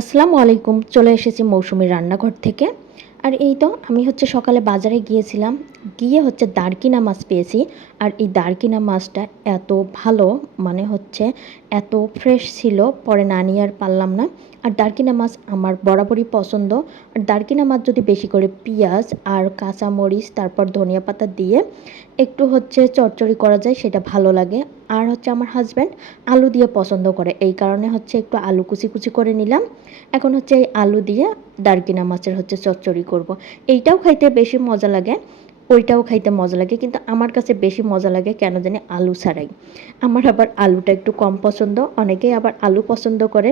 আসসালামু আলাইকুম, চলে এসেছি মৌসুমী রান্নাঘর থেকে। আর এই তো, আমি হচ্ছে সকালে বাজারে গিয়েছিলাম, গিয়ে হচ্ছে দারকিনা মাছ পেয়েছি। আর এই দারকিনা মাছটা এত ভালো মানে হচ্ছে এত ফ্রেশ ছিল, পরে না নিয়ে আর পারলাম না। আর দারকিনা মাছ আমার বরাবরই পছন্দ। আর দারকিনা মাছ যদি বেশি করে পেঁয়াজ আর কাঁচামরিচ, তারপর ধনিয়া পাতা দিয়ে একটু হচ্ছে চচ্চড়ি করা যায়, সেটা ভালো লাগে। আর হচ্ছে আমার হাজব্যান্ড আলু দিয়ে পছন্দ করে। এই কারণে হচ্ছে একটু আলু কুচি কুচি করে নিলাম। এখন হচ্ছে এই আলু দিয়ে দারকিনা মাছের হচ্ছে চচ্চড়ি করব। এইটাও খাইতে বেশি মজা লাগে। ওইটাও খাইতে মজা লাগে, কিন্তু আমার কাছে বেশি মজা লাগে কেন জানি আলু ছাড়াই। আমার আবার আলুটা একটু কম পছন্দ, অনেকেই আবার আলু পছন্দ করে।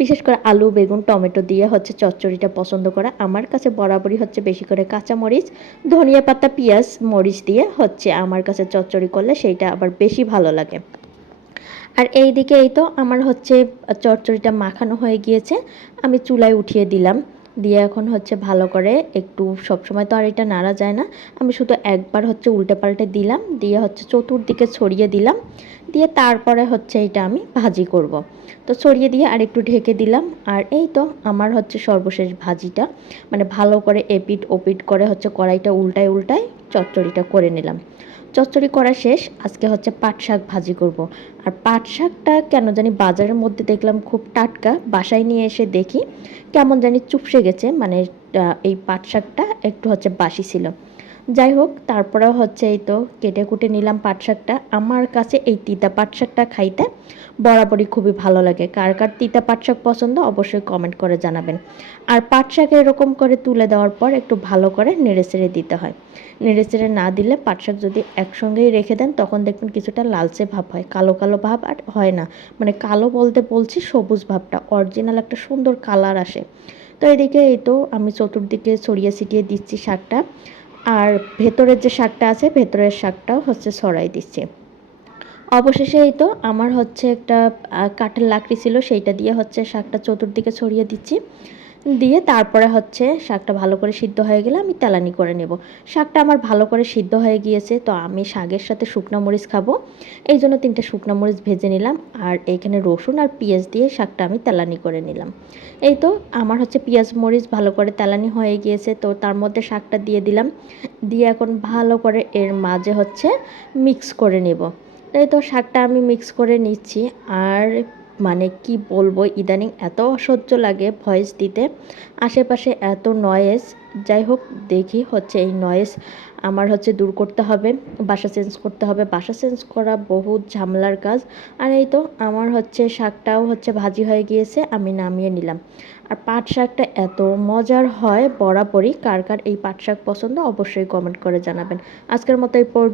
বিশেষ করে আলু, বেগুন, টমেটো দিয়ে হচ্ছে চচ্চড়িটা পছন্দ করে। আমার কাছে বরাবরই হচ্ছে বেশি করে কাঁচা মরিচ ধনিয়া পাতা, পেঁয়াজ, মরিচ দিয়ে হচ্ছে আমার কাছে চচ্চড়ি করলে সেইটা আবার বেশি ভালো লাগে। আর এই দিকে এই তো আমার হচ্ছে চচ্চড়িটা মাখানো হয়ে গিয়েছে, আমি চুলায় উঠিয়ে দিলাম। দিয়ে এখন হচ্ছে ভালো করে একটু সবসময় তো আর এটা নাড়া যায় না আমি শুধু একবার হচ্ছে উল্টে পাল্টে দিলাম, দিয়ে হচ্ছে চতুর্দিকে ছড়িয়ে দিলাম, দিয়ে তারপরে হচ্ছে এটা আমি ভাজি করব। তো ছড়িয়ে দিয়ে আর একটু ঢেকে দিলাম, আর এই তো আমার হচ্ছে সর্বশেষ ভাজিটা মানে ভালো করে এপিট ওপিট করে হচ্ছে কড়াইটা উল্টায় উল্টায় চচ্চড়িটা করে নিলাম চচ্চড়ি করা শেষ, আজকে হচ্ছে পাট শাক ভাজি করব। আর পাট শাকটা কেন জানি বাজারের মধ্যে দেখলাম খুব টাটকা, বাসায় নিয়ে এসে দেখি, কেমন জানি চুপসে গেছে মানে এই পাট শাকটা একটু হচ্ছে বাসি ছিল যাই হোক তারপরেও হচ্ছে এই তো কেটে কুটে নিলাম পাট শাকটা। আমার কাছে এই তিতা পাট শাকটা খাইতে বরাবরই খুবই ভালো লাগে। কার কার তিতা পাট শাক পছন্দ অবশ্যই কমেন্ট করে জানাবেন। আর পাট শাক এরকম করে তুলে দেওয়ার পর একটু ভালো করে নেড়ে চেড়ে দিতে হয়। নেড়ে চেড়ে না দিলে পাট শাক যদি একসঙ্গেই রেখে দেন, তখন দেখবেন কিছুটা লালচে ভাব হয়, কালো কালো ভাব আর হয় না। মানে কালো বলতে বলছি সবুজ ভাবটা অরিজিনাল একটা সুন্দর কালার আসে। তো এদিকে এই তো আমি চতুর্দিকে ছড়িয়ে ছিটিয়ে দিচ্ছি শাকটা। আর ভেতরের যে শাকটা আছে, ভেতরের শাকটাও হচ্ছে ছড়াই দিচ্ছে। অবশেষে এই তো আমার হচ্ছে একটা কাঠের লাকড়ি ছিল, সেইটা দিয়ে হচ্ছে শাকটা চতুর্দিকে ছড়িয়ে দিচ্ছি। দিয়ে তারপরে হচ্ছে শাকটা ভালো করে সিদ্ধ হয়ে গেলে আমি তেলানি করে নেব। শাকটা আমার ভালো করে সিদ্ধ হয়ে গিয়েছে, তো আমি শাকের সাথে শুকনো মরিচ খাব। এই জন্য তিনটে শুকনো মরিচ ভেজে নিলাম আর এইখানে রসুন আর পেঁয়াজ দিয়ে শাকটা আমি তেলানি করে নিলাম। এই তো আমার হচ্ছে পেঁয়াজ মরিচ ভালো করে তেলানি হয়ে গিয়েছে, তো তার মধ্যে শাকটা দিয়ে দিলাম। দিয়ে এখন ভালো করে এর মাঝে হচ্ছে মিক্স করে নেব। এই তো শাকটা আমি মিক্স করে নিচ্ছি আর মানে কি বলব, ইদানিং এত অসহ্য লাগে ভয়েস দিতে। আশেপাশে এত নয়েজ যাই হোক দেখি হচ্ছে এই নয়েজ আমার হচ্ছে দূর করতে হবে, বাসা চেঞ্জ করতে হবে। বাসা চেঞ্জ করা বহুত ঝামেলার কাজ। আর এই তো আমার হচ্ছে শাকটাও হচ্ছে ভাজি হয়ে গিয়েছে, আমি নামিয়ে নিলাম। আর পাট শাকটা এত মজার হয় বরাবরই, কার কার এই পাট শাক পছন্দ অবশ্যই কমেন্ট করে জানাবেন। আজকের মতো এই পর্যন্ত।